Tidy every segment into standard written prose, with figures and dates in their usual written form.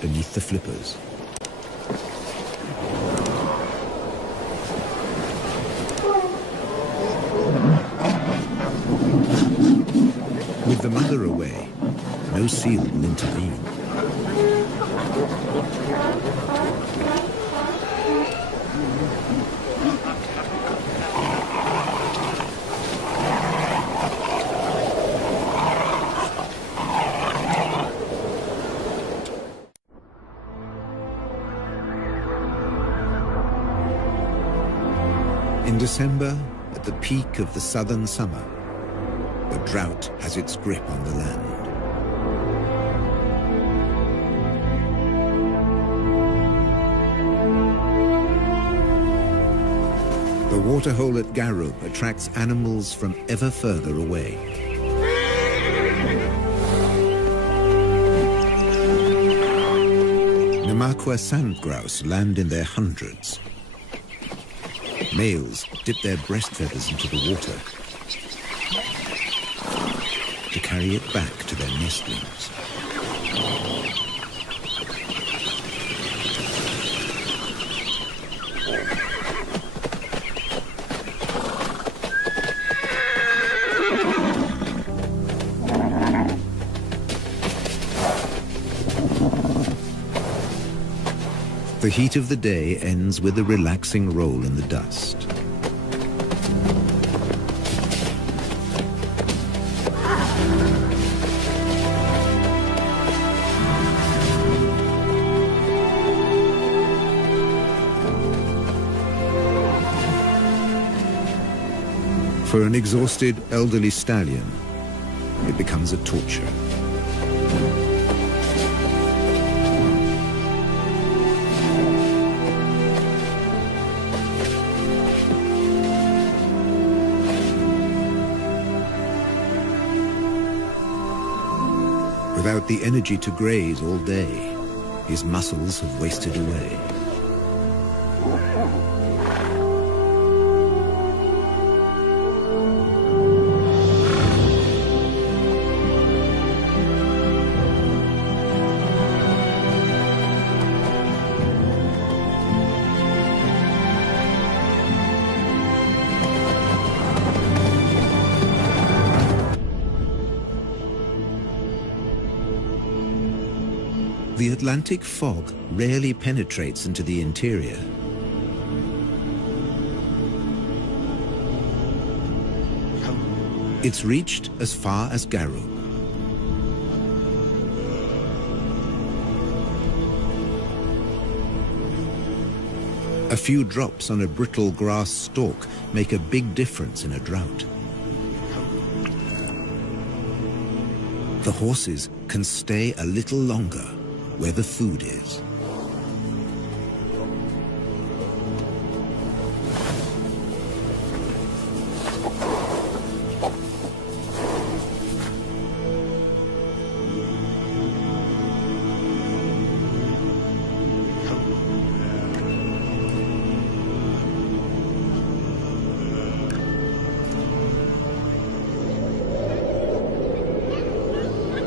beneath the flippers. With the mother away, no seal will intervene. In December, at the peak of the southern summer, the drought has its grip on the land. The waterhole at Garub attracts animals from ever further away. Namakwa sand grouse land in their hundreds. Males dip their breast feathers into the water to carry it back to their nestlings. The heat of the day ends with a relaxing roll in the dust. For an exhausted elderly stallion, it becomes a torture. Without the energy to graze all day, his muscles have wasted away. The Atlantic fog rarely penetrates into the interior. It's reached as far as Garub. A few drops on a brittle grass stalk make a big difference in a drought. The horses can stay a little longer where the food is.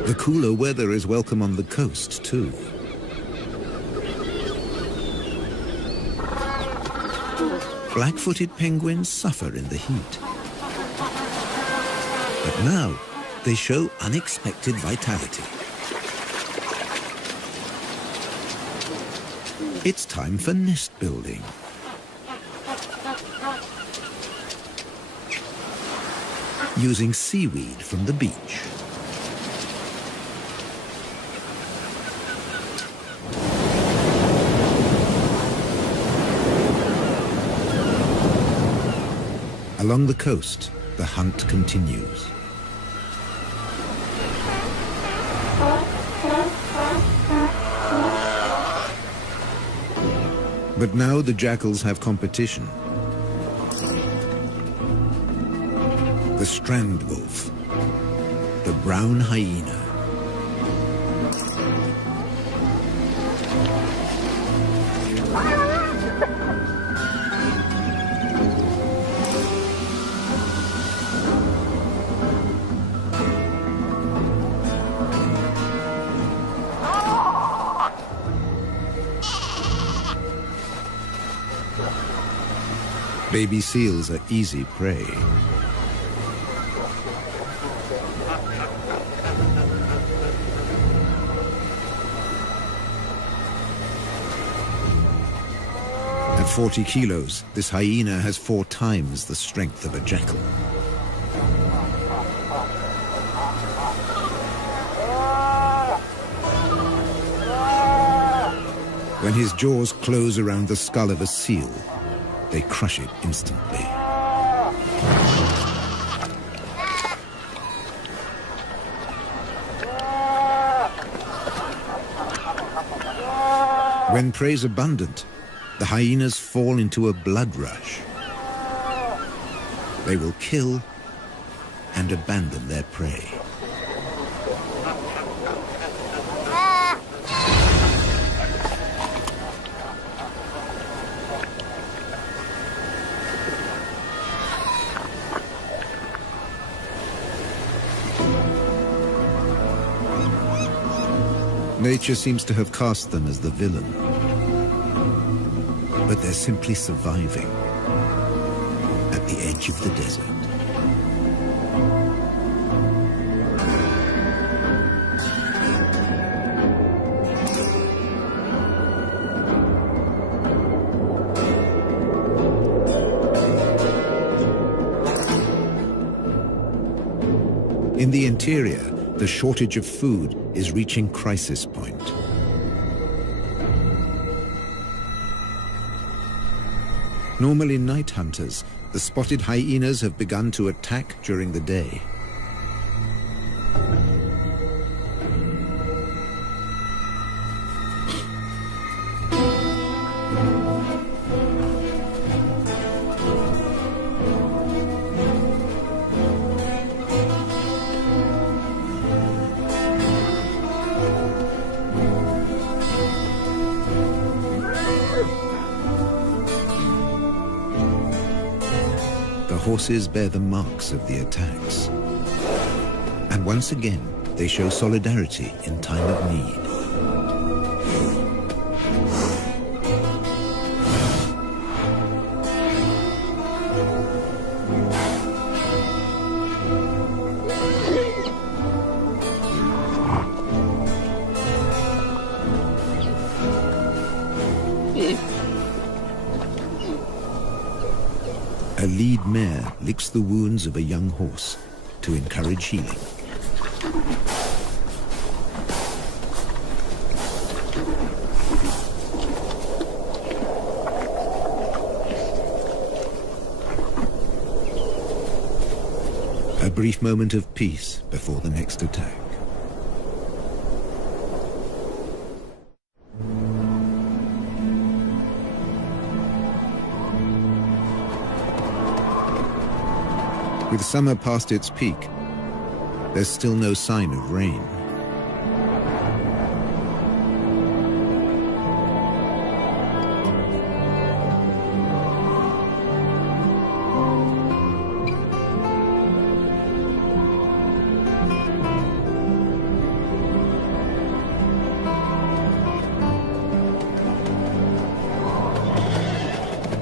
The cooler weather is welcome on the coast, too. Black-footed penguins suffer in the heat. But now, they show unexpected vitality. It's time for nest building. Using seaweed from the beach. Along the coast, the hunt continues. But now the jackals have competition. The strand wolf, the brown hyena. Baby seals are easy prey. At 40 kilos, this hyena has 4 times the strength of a jackal. When his jaws close around the skull of a seal, they crush it instantly. When prey is abundant, the hyenas fall into a blood rush. They will kill and abandon their prey. Nature seems to have cast them as the villain, but they're simply surviving at the edge of the desert. In the interior, the shortage of food is reaching crisis point. Normally night hunters, the spotted hyenas have begun to attack during the day. Horses bear the marks of the attacks. And once again, they show solidarity in time of need. A lead mare licks the wounds of a young horse to encourage healing. A brief moment of peace before the next attack. With summer past its peak, there's still no sign of rain.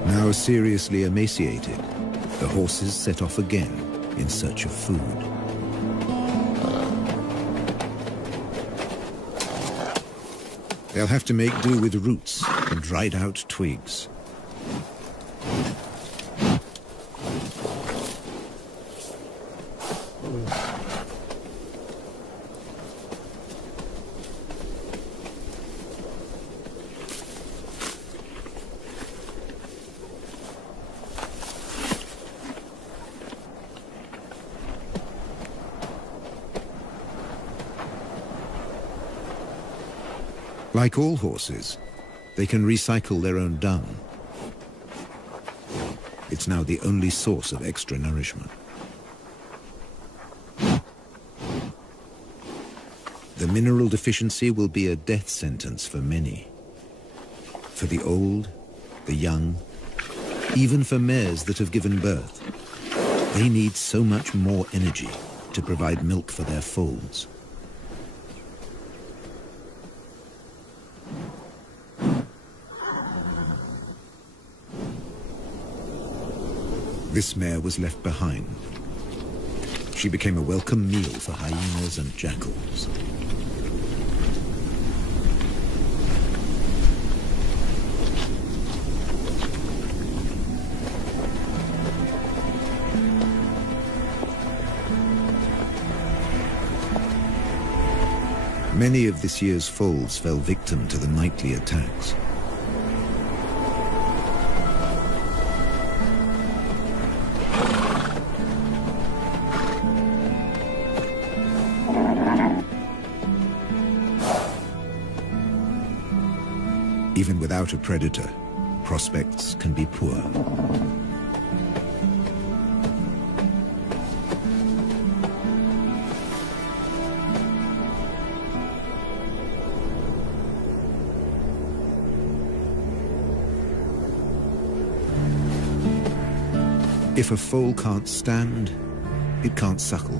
Now seriously emaciated, the horses set off again in search of food. They'll have to make do with roots and dried out twigs. Like all horses, they can recycle their own dung. It's now the only source of extra nourishment. The mineral deficiency will be a death sentence for many. For the old, the young, even for mares that have given birth, they need so much more energy to provide milk for their foals. This mare was left behind. She became a welcome meal for hyenas and jackals. Many of this year's foals fell victim to the nightly attacks. Even without a predator, prospects can be poor. If a foal can't stand, it can't suckle.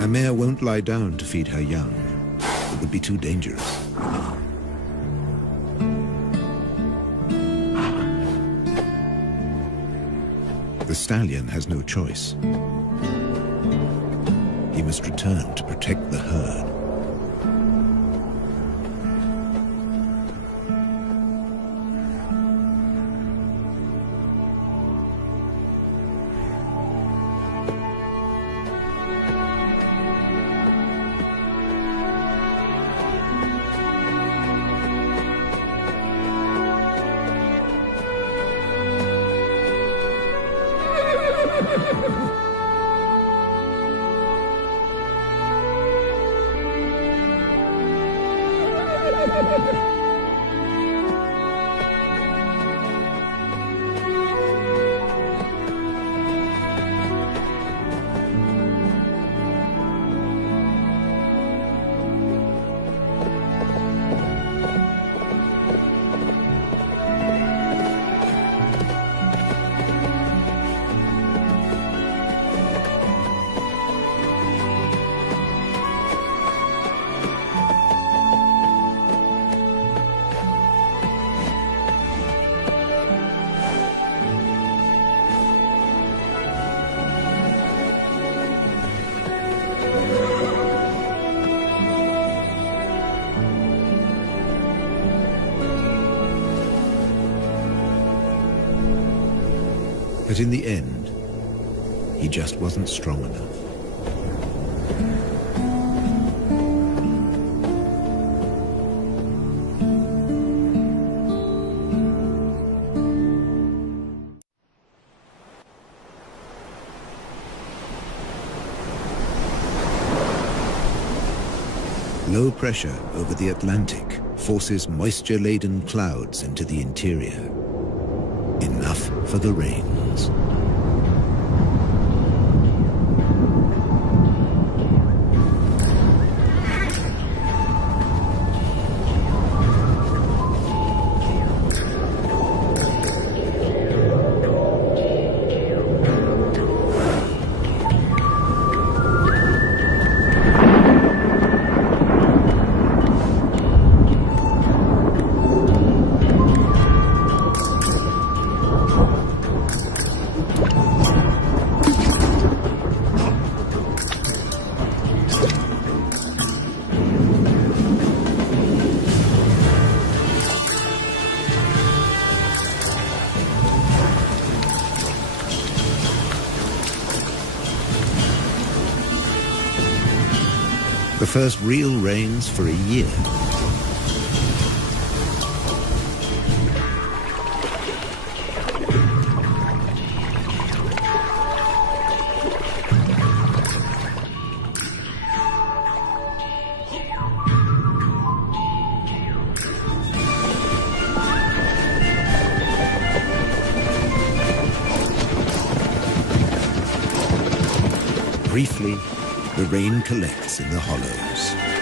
A mare won't lie down to feed her young. It would be too dangerous. The stallion has no choice. He must return to protect the herd. But in the end, he just wasn't strong enough. Low pressure over the Atlantic forces moisture-laden clouds into the interior. Enough for the rains. The first real rains for a year. Briefly, the rain collects in the hollows.